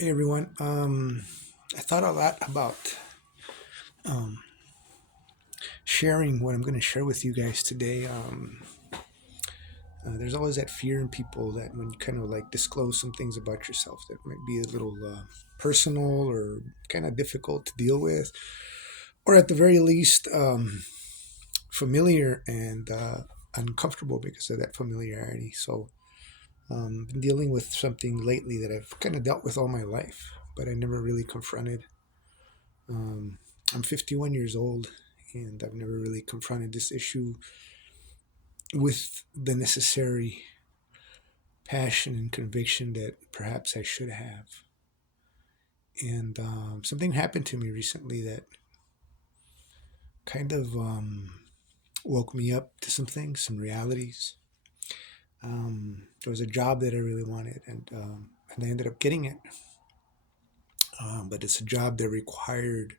Hey everyone. I thought a lot about um, sharing what I'm going to share with you guys today. There's always that fear in people that when you kind of like disclose some things about yourself that might be a little personal or kind of difficult to deal with, or at the very least familiar and uncomfortable because of that familiarity. So, been dealing with something lately that I've kind of dealt with all my life, but I never really confronted. Um, I'm 51 years old, and I've never really confronted this issue with the necessary passion and conviction that perhaps I should have. And something happened to me recently that kind of woke me up to some things, some realities. There was a job that I really wanted, and I ended up getting it. But it's a job that required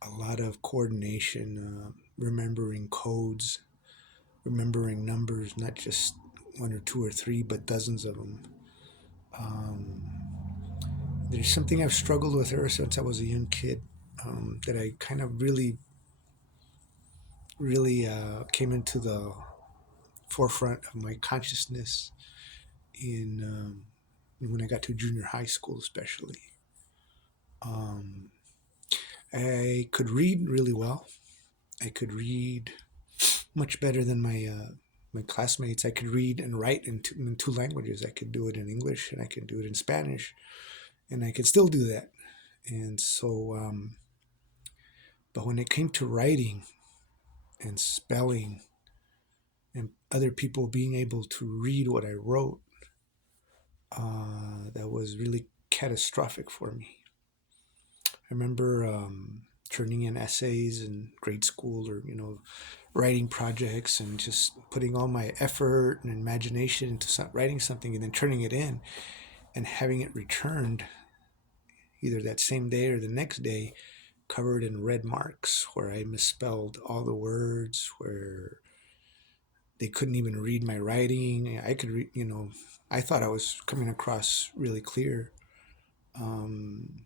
a lot of coordination, remembering codes, remembering numbers, not just one or two or three, but dozens of them. Um, there's something I've struggled with ever since I was a young kid, that I kind of really came into the forefront of my consciousness in when I got to junior high school, especially. Um, I could read really well. I could read much better than my classmates. I could read and write in two languages. I could do it in English and I could do it in Spanish, and I could still do that. And so, but when it came to writing and spelling and other people being able to read what I wrote, that was really catastrophic for me. I remember turning in essays in grade school, or writing projects, and just putting all my effort and imagination into writing something, and then turning it in and having it returned either that same day or the next day covered in red marks where I misspelled all the words, where they couldn't even read my writing. I could read, I thought I was coming across really clear. Um,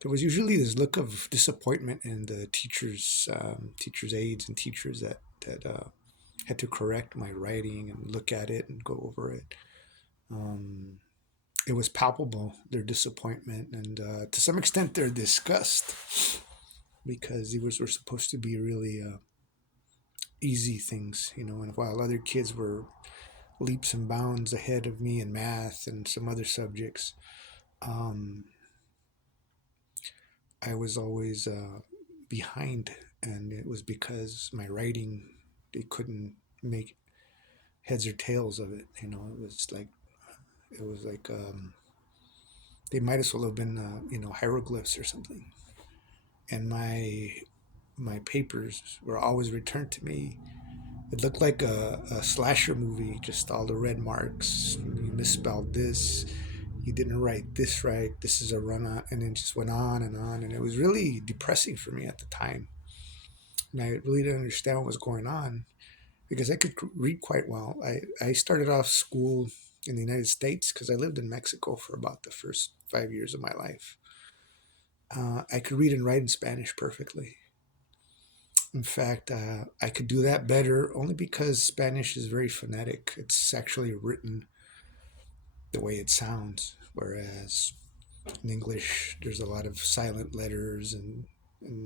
there was usually this look of disappointment in the teachers' aides, and teachers that had to correct my writing and look at it and go over it. Um, it was palpable, their disappointment, and to some extent their disgust, because these were supposed to be really easy things, and while other kids were leaps and bounds ahead of me in math and some other subjects, um, I was always behind, and it was because my writing, they couldn't make heads or tails of it. It was like they might as well have been hieroglyphs or something. And my papers were always returned to me. It looked like a slasher movie, just all the red marks. You misspelled this. You didn't write this right. This is a run on, and then just went on and on. And it was really depressing for me at the time. And I really didn't understand what was going on because I could read quite well. I started off school in the United States because I lived in Mexico for about the first 5 years of my life. I could read and write in Spanish perfectly. In fact, I could do that better only because Spanish is very phonetic. It's actually written the way it sounds, whereas in English, there's a lot of silent letters and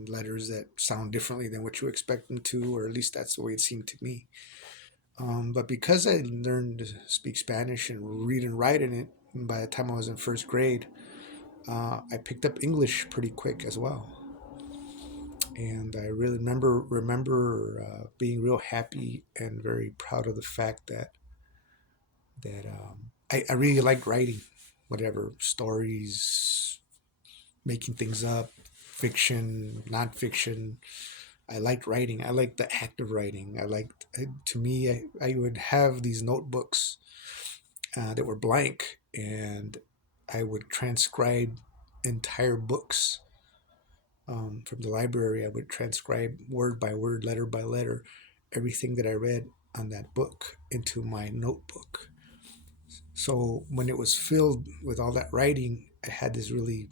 letters that sound differently than what you expect them to, or at least that's the way it seemed to me. But because I learned to speak Spanish and read and write in it, by the time I was in first grade, I picked up English pretty quick as well. And I really remember being real happy and very proud of the fact that I really liked writing, whatever stories, making things up, fiction, nonfiction. I liked writing. I liked the act of writing. To me, I would have these notebooks that were blank, and I would transcribe entire books from the library. I would transcribe word by word, letter by letter, everything that I read on that book into my notebook. So when it was filled with all that writing, I had this really,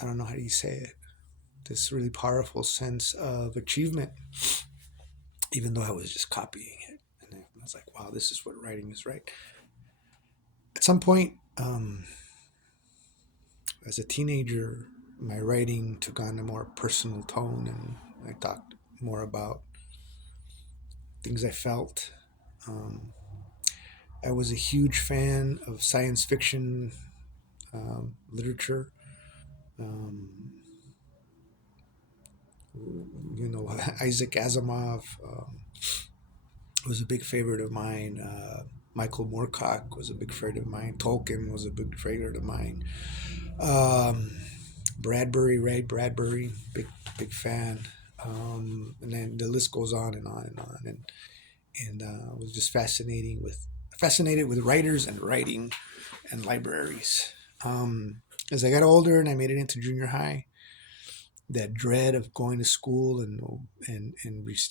I don't know how do you say it, this really powerful sense of achievement, even though I was just copying it. And I was like, wow, this is what writing is, right? At some point, as a teenager, my writing took on a more personal tone, and I talked more about things I felt. Um, I was a huge fan of science fiction literature. Um, Isaac Asimov was a big favorite of mine. Michael Moorcock was a big favorite of mine. Tolkien was a big favorite of mine. Um, Bradbury, Ray Bradbury, big fan. And then the list goes on and on and on. And was just fascinated with writers and writing and libraries. As I got older and I made it into junior high, that dread of going to school and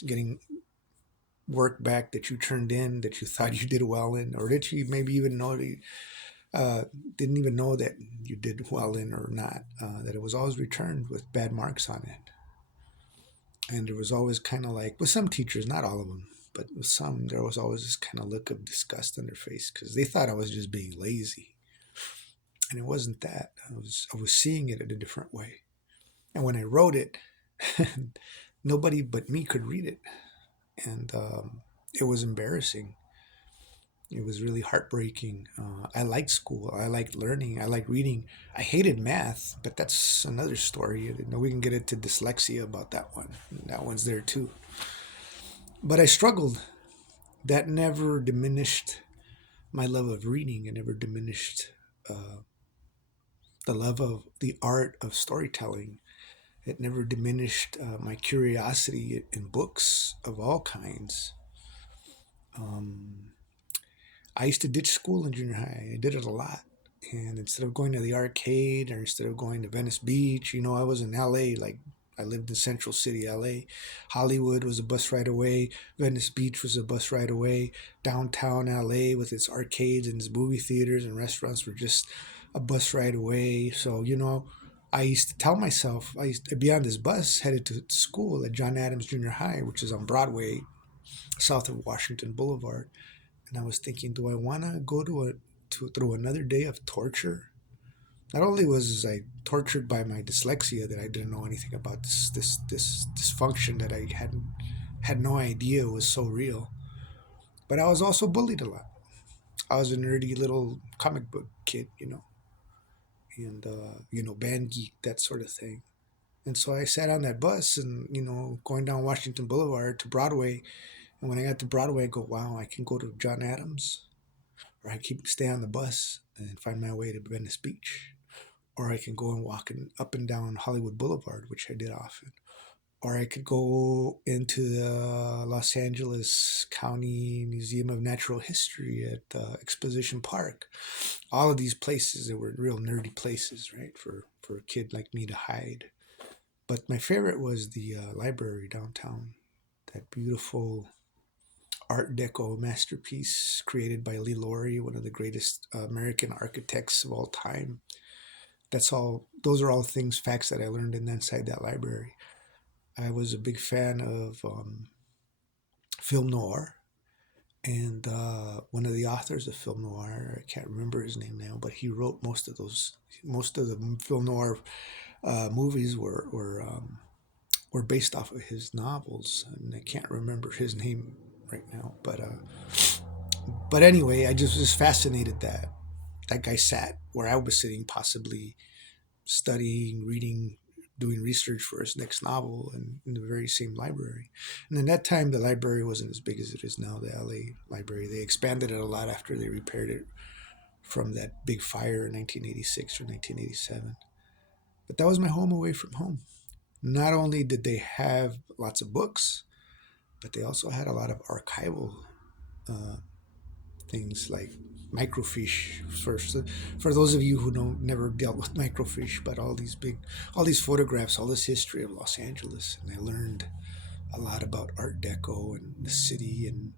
getting work back that you turned in that you thought you did well in, or that you maybe even know that uh, didn't even know that you did well in or not, that it was always returned with bad marks on it. And there was always kind of like, with some teachers, not all of them, but with some, there was always this kind of look of disgust on their face because they thought I was just being lazy. And it wasn't that. I was seeing it in a different way. And when I wrote it, nobody but me could read it. And it was embarrassing. It was really heartbreaking. I liked school. I liked learning. I liked reading. I hated math, but that's another story. We can get into dyslexia about that one. That one's there too. But I struggled. That never diminished my love of reading. It never diminished uh, the love of the art of storytelling. It never diminished my curiosity in books of all kinds. Um, I used to ditch school in junior high. I did it a lot. And instead of going to the arcade or instead of going to Venice Beach, I was in LA, like I lived in Central City, LA. Hollywood was a bus ride away. Venice Beach was a bus ride away. Downtown LA with its arcades and its movie theaters and restaurants were just a bus ride away. So, I used to tell myself, I used to be on this bus headed to school at John Adams Junior High, which is on Broadway, south of Washington Boulevard. And I was thinking, do I want to go through another day of torture? Not only was I tortured by my dyslexia that I didn't know anything about this dysfunction that I had no idea was so real, but I was also bullied a lot. I was a nerdy little comic book kid, and band geek, that sort of thing. And so I sat on that bus and going down Washington Boulevard to Broadway. And when I got to Broadway, I go, wow, I can go to John Adams, or I keep stay on the bus and find my way to Venice Beach, or I can go and walk up and down Hollywood Boulevard, which I did often, or I could go into the Los Angeles County Museum of Natural History at Exposition Park. All of these places that were real nerdy places, right, for a kid like me to hide. But my favorite was the library downtown, that beautiful Art Deco masterpiece created by Lee Laurie, one of the greatest American architects of all time. That's all. Those are all things, facts that I learned inside that library. I was a big fan of film noir, and one of the authors of film noir, I can't remember his name now, but he wrote most of those. Most of the film noir movies were based off of his novels, and I can't remember his name right now, but anyway, I just was fascinated that that guy sat where I was sitting, possibly studying, reading, doing research for his next novel, and in the very same library. And in that time, the library wasn't as big as it is now. The LA library, they expanded it a lot after they repaired it from that big fire in 1986 or 1987. But that was my home away from home. Not only did they have lots of books, but they also had a lot of archival uh, things like microfiche. For those of you who don't never dealt with microfiche, but all these photographs, all this history of Los Angeles, and I learned a lot about Art Deco and the city, and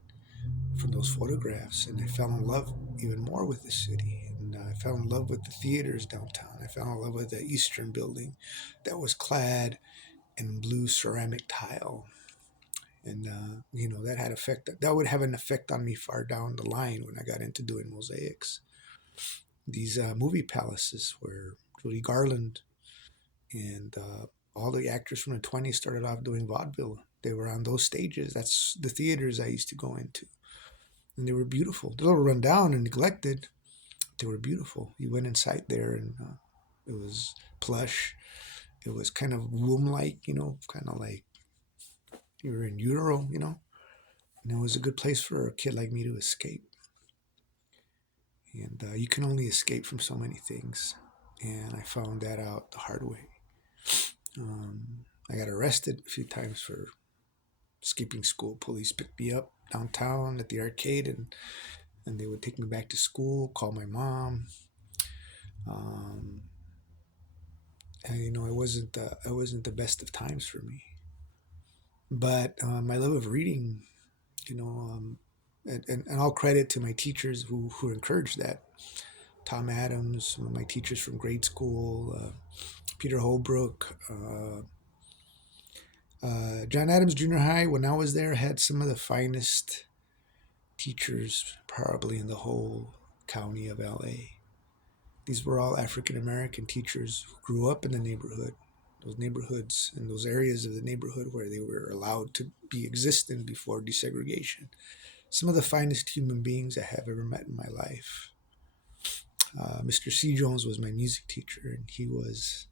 from those photographs, and I fell in love even more with the city. And I fell in love with the theaters downtown. I fell in love with the Eastern building that was clad in blue ceramic tile. And that had effect. That would have an effect on me far down the line when I got into doing mosaics. These movie palaces where Judy Garland and all the actors from the 20s started off doing vaudeville. They were on those stages. That's the theaters I used to go into. And they were beautiful. They were run down and neglected. They were beautiful. You went inside there and it was plush. It was kind of womb-like, kind of like you were in utero. And it was a good place for a kid like me to escape. And you can only escape from so many things. And I found that out the hard way. I got arrested a few times for skipping school. Police picked me up downtown at the arcade, and they would take me back to school, call my mom. Um, and, it wasn't the best of times for me. But my love of reading, you know, um, and all credit to my teachers who encouraged that. Tom Adams, one of my teachers from grade school, Peter Holbrook, John Adams Junior High, when I was there, had some of the finest teachers probably in the whole county of LA. These were all African American teachers who grew up in the neighborhood, those neighborhoods and those areas of the neighborhood where they were allowed to be existent before desegregation. Some of the finest human beings I have ever met in my life. Mr. C. Jones was my music teacher, and he's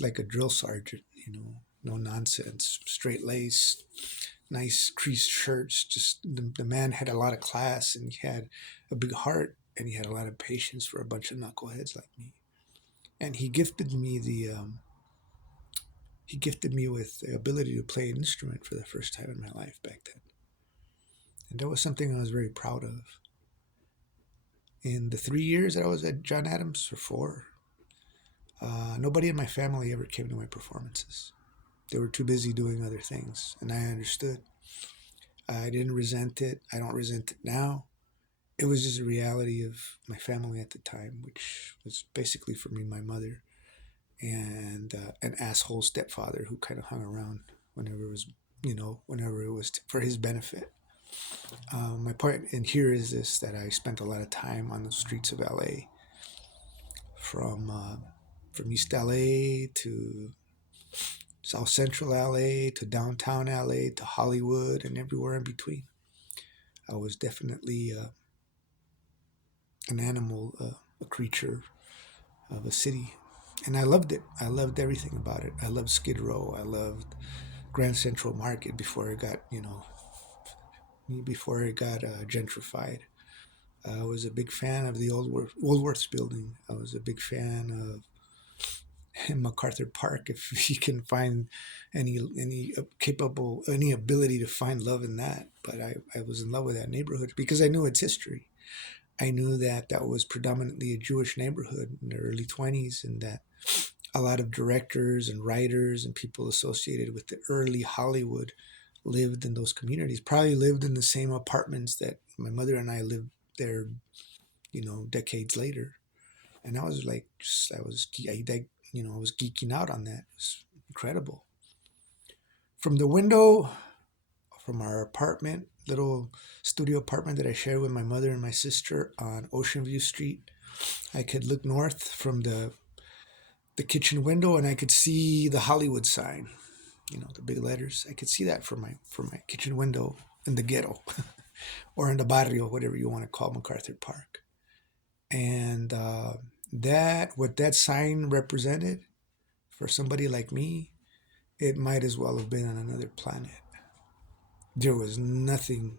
like a drill sergeant, no nonsense, straight lace, nice creased shirts. Just the man had a lot of class, and he had a big heart, and he had a lot of patience for a bunch of knuckleheads like me. And he gifted me with the ability to play an instrument for the first time in my life back then, and that was something I was very proud of. In the 3 years that I was at John Adams, or four, nobody in my family ever came to my performances. They were too busy doing other things, and I understood. I didn't resent it. I don't resent it now. It was just a reality of my family at the time, which was basically for me my mother and an asshole stepfather who kind of hung around whenever it was, for his benefit. My point in here is this: that I spent a lot of time on the streets of LA, from from East LA to South Central LA to downtown LA to Hollywood and everywhere in between. I was definitely an animal, a creature of a city. And I loved it. I loved everything about it. I loved Skid Row. I loved Grand Central Market before it got gentrified. I was a big fan of the Woolworths building. I was a big fan of MacArthur Park. If you can find any ability to find love in that, but I was in love with that neighborhood because I knew its history. I knew that that was predominantly a Jewish neighborhood in the early 20s, and that a lot of directors and writers and people associated with the early Hollywood lived in those communities, probably lived in the same apartments that my mother and I lived there, decades later. And I was like, I was geeking out on that. It was incredible. From the window from our apartment, little studio apartment that I shared with my mother and my sister on Ocean View Street, I could look north from the kitchen window, and I could see the Hollywood sign, the big letters. I could see that from my kitchen window in the ghetto or in the barrio, whatever you want to call MacArthur Park. And that what that sign represented for somebody like me, it might as well have been on another planet. There was nothing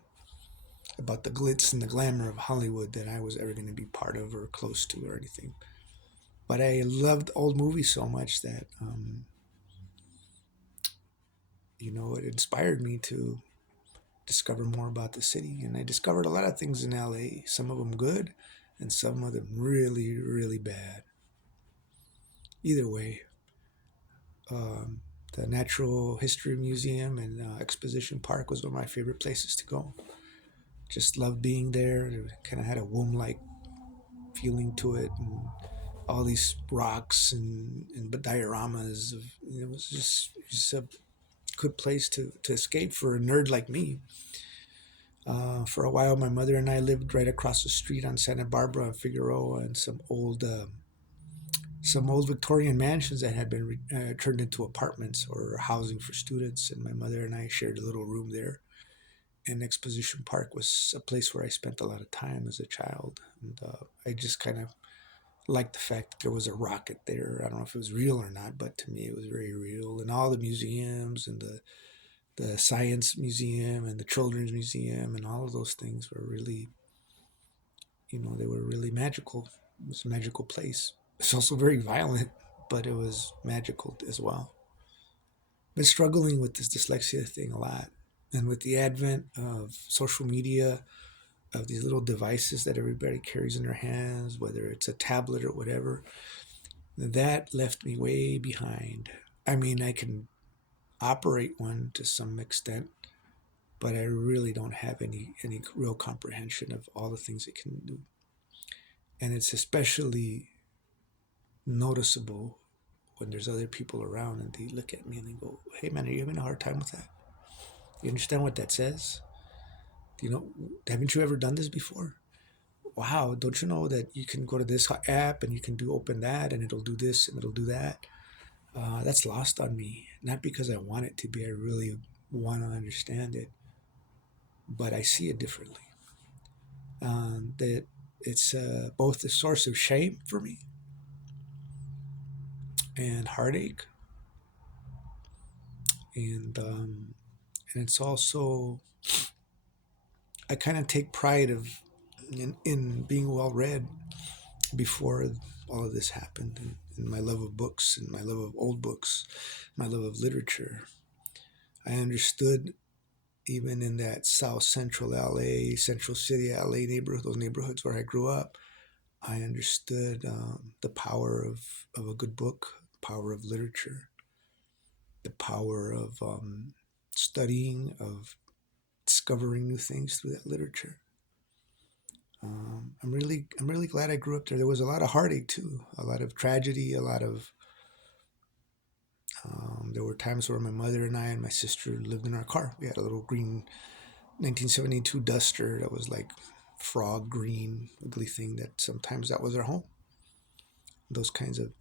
about the glitz and the glamour of Hollywood that I was ever going to be part of or close to or anything. But I loved old movies so much that it inspired me to discover more about the city. And I discovered a lot of things in LA, some of them good and some of them really, really bad. Either way, um, the Natural History Museum and Exposition Park was one of my favorite places to go. Just loved being there. It kind of had a womb-like feeling to it, and all these rocks and dioramas. It was just a good place to escape for a nerd like me. For a while, my mother and I lived right across the street on Santa Barbara and Figueroa, and some old Victorian mansions that had been turned into apartments or housing for students. And my mother and I shared a little room there. And Exposition Park was a place where I spent a lot of time as a child, and I just kind of liked the fact that there was a rocket there. I don't know if it was real or not, but to me it was very real. And all the museums and the science museum and the children's museum and all of those things were really, they were really magical. It was a magical place. It's also very violent, but it was magical as well. Been struggling with this dyslexia thing a lot. And with the advent of social media, of these little devices that everybody carries in their hands, whether it's a tablet or whatever, that left me way behind. I mean, I can operate one to some extent, but I really don't have any real comprehension of all the things it can do. And it's especially noticeable when there's other people around and they look at me and they go, "Hey man, are you having a hard time with that? You understand what that says? Do you know? Haven't you ever done this before? Wow, don't you know that you can go to this app and you can do open that and it'll do this and it'll do that?" That's lost on me. Not because I want it to be, I really want to understand it, but I see it differently. That it's both a source of shame for me and heartache, and it's also, I kind of take pride in being well read before all of this happened, and my love of books and my love of old books, my love of literature. I understood even in that South Central LA, Central City LA neighborhood, those neighborhoods where I grew up, I understood the power of a good book, the power of literature, the power of studying, of discovering new things through that literature. I'm really glad I grew up there. There was a lot of heartache too, a lot of tragedy, a lot of. There were times where my mother and I and my sister lived in our car. We had a little green 1972 Duster that was like frog green, ugly thing that sometimes that was our home. Those kinds of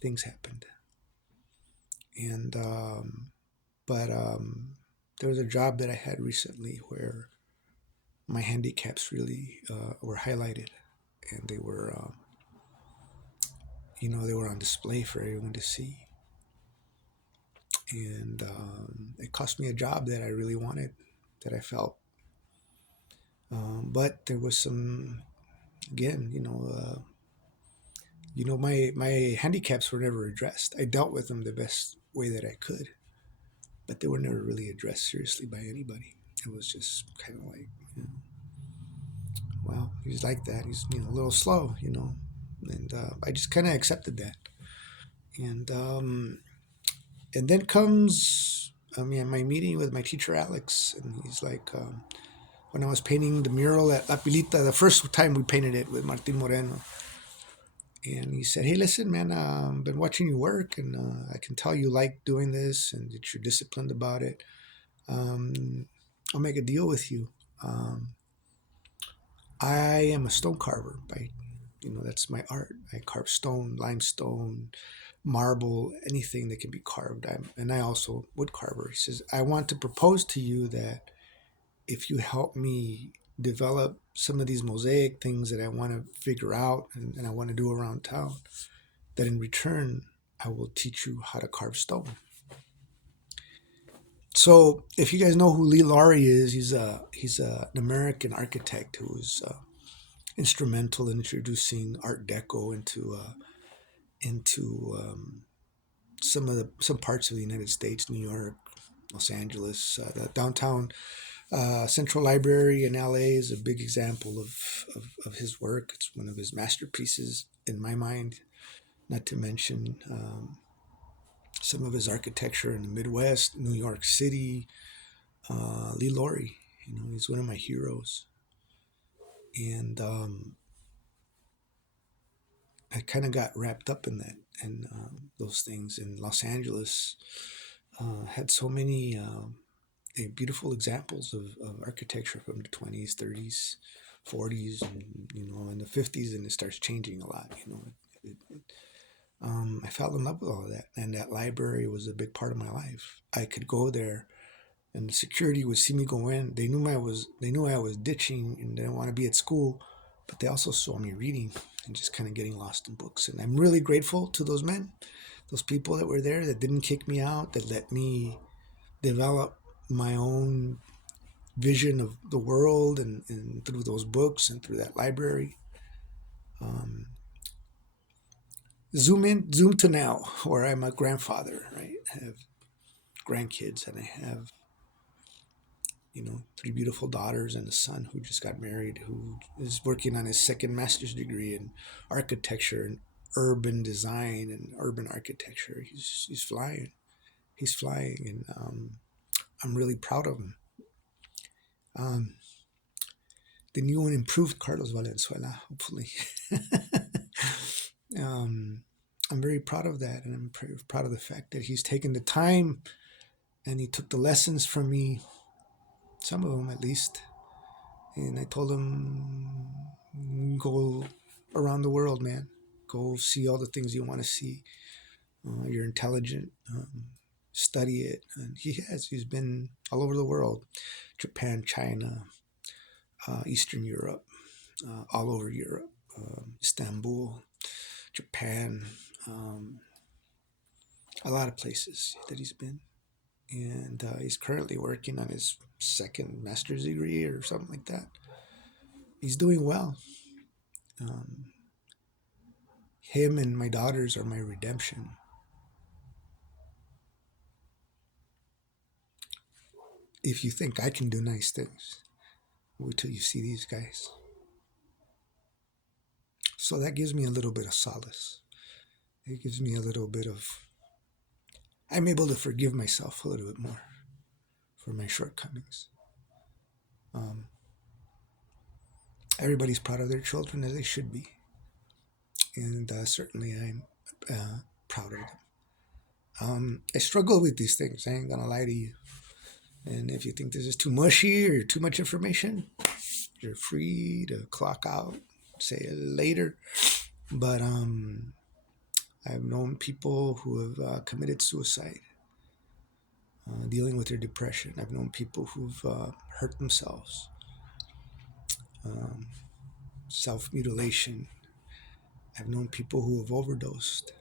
things happened. And, but there was a job that I had recently where my handicaps really were highlighted, and they were on display for everyone to see. And it cost me a job that I really wanted, that I felt. But there was some, again, my handicaps were never addressed. I dealt with them the best way that I could, but they were never really addressed seriously by anybody. It was just kind of like, you know, well, he's like that. He's a little slow, and I just kind of accepted that. And and then comes my meeting with my teacher Alex, and he's like, when I was painting the mural at La Pilita, the first time we painted it with Martin Moreno. And he said, "Hey, listen, man, I've been watching you work, and I can tell you like doing this and that you're disciplined about it. Um, I'll make a deal with you. Um, I am a stone carver. That's my art. I carve stone, limestone, marble, anything that can be carved. And I also wood carver." He says, "I want to propose to you that if you help me develop some of these mosaic things that I want to figure out and I want to do around town, that in return, I will teach you how to carve stone." So, if you guys know who Lee Laurie is, an American architect who was instrumental in introducing Art Deco into some parts of the United States, New York, Los Angeles. The downtown Central Library in LA is a big example of his work. It's one of his masterpieces in my mind. Not to mention some of his architecture in the Midwest, New York City. Lee Laurie, he's one of my heroes. And I kind of got wrapped up in that and those things. In Los Angeles, had so many beautiful examples of architecture from the 20s, 30s, 40s, and in the 50s, and it starts changing a lot. I fell in love with all of that, and that library was a big part of my life. I could go there, and the security would see me go in. They knew I was ditching and didn't want to be at school, but they also saw me reading and just kind of getting lost in books. And I'm really grateful to those men, those people that were there that didn't kick me out, that let me develop my own vision of the world and through those books and through that library. Um, zoom to now, where I'm a grandfather, right? I have grandkids and I have three beautiful daughters and a son who just got married, who is working on his second master's degree in architecture and urban design and urban architecture. He's flying. He's flying, and I'm really proud of him. Um, the new and improved Carlos Valenzuela, hopefully. um, I'm very proud of that, and I'm proud of the fact that he's taken the time and he took the lessons from me, some of them at least. And I told him, go around the world, man. Go see all the things you want to see. You're intelligent. Study it. And he has. He's been all over the world: Japan, China, Eastern Europe, all over Europe, Istanbul, Japan, um, a lot of places that he's been. And he's currently working on his second master's degree or something like that. He's doing well. Um, him and my daughters are my redemption. If you think I can do nice things, wait till you see these guys. So that gives me a little bit of solace. It gives me a little bit of. I'm able to forgive myself a little bit more for my shortcomings. Um, everybody's proud of their children as they should be, and certainly I'm proud of them. I struggle with these things. I ain't gonna lie to you. And if you think this is too mushy or too much information, you're free to clock out, say it later. But I've known people who have committed suicide, dealing with their depression. I've known people who've hurt themselves, um, self mutilation. I've known people who have overdosed.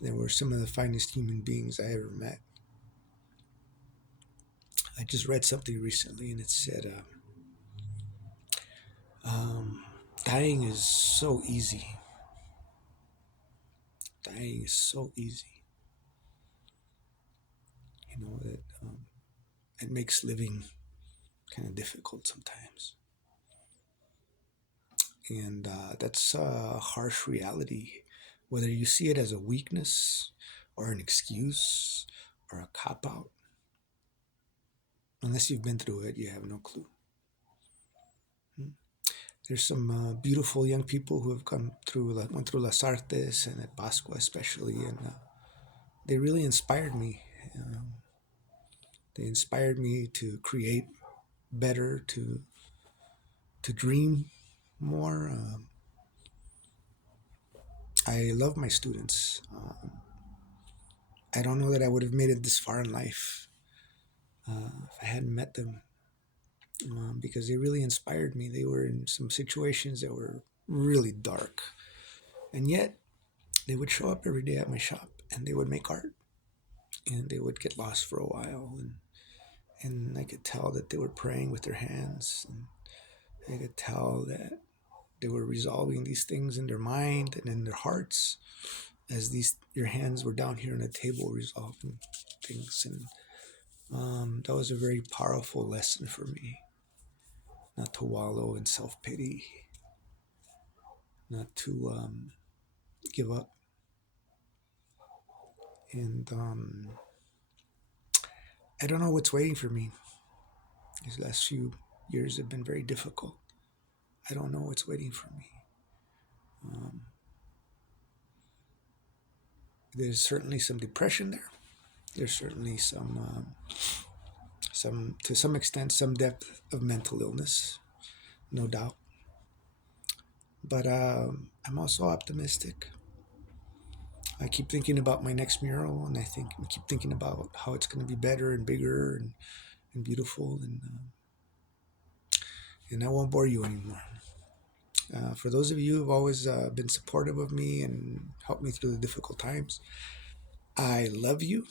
They were some of the finest human beings I ever met. I just read something recently and it said, um, dying is so easy. Dying is so easy. That it makes living kind of difficult sometimes. And that's a harsh reality. Whether you see it as a weakness or an excuse or a cop out, unless you've been through it, you have no clue. There's some beautiful young people who have come through, like went through Las Artes and at Pascua especially, and they really inspired me. Um, they inspired me to create better, to dream more. I love my students. I don't know that I would have made it this far in life if I hadn't met them, because they really inspired me. They were in some situations that were really dark, and yet they would show up every day at my shop and they would make art and they would get lost for a while, and I could tell that they were praying with their hands, and I could tell that they were resolving these things in their mind and in their hearts as these your hands were down here on the table resolving things. And that was a very powerful lesson for me, not to wallow in self-pity, not to give up. And I don't know what's waiting for me. These last few years have been very difficult. I don't know what's waiting for me. Um, there's certainly some depression there. There's certainly some to some extent, some depth of mental illness, no doubt. But I'm also optimistic. I keep thinking about my next mural, and I keep thinking about how it's going to be better and bigger and beautiful, and I won't bore you anymore. For those of you who've always been supportive of me and helped me through the difficult times, I love you.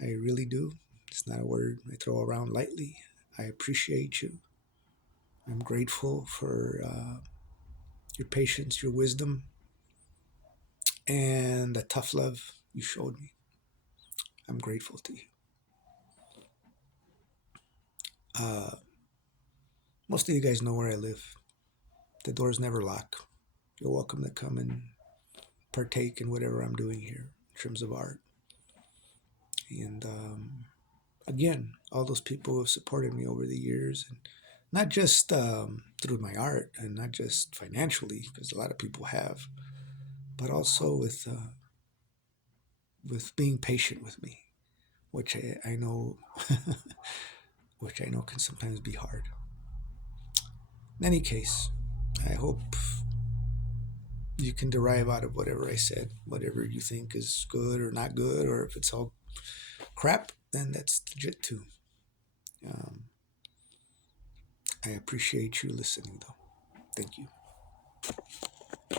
I really do. It's not a word I throw around lightly. I appreciate you. I'm grateful for your patience, your wisdom, and the tough love you showed me. I'm grateful to you. Uh, Most of you guys know where I live. The door's never locked. You're welcome to come and partake in whatever I'm doing here in terms of art. And again, all those people who have supported me over the years, and not just through my art and not just financially, because a lot of people have, but also with being patient with me, which I know, which I know can sometimes be hard. In any case, I hope you can derive out of whatever I said, whatever you think is good or not good, or if it's all crap, then that's legit too. Um, I appreciate you listening, though. Thank you.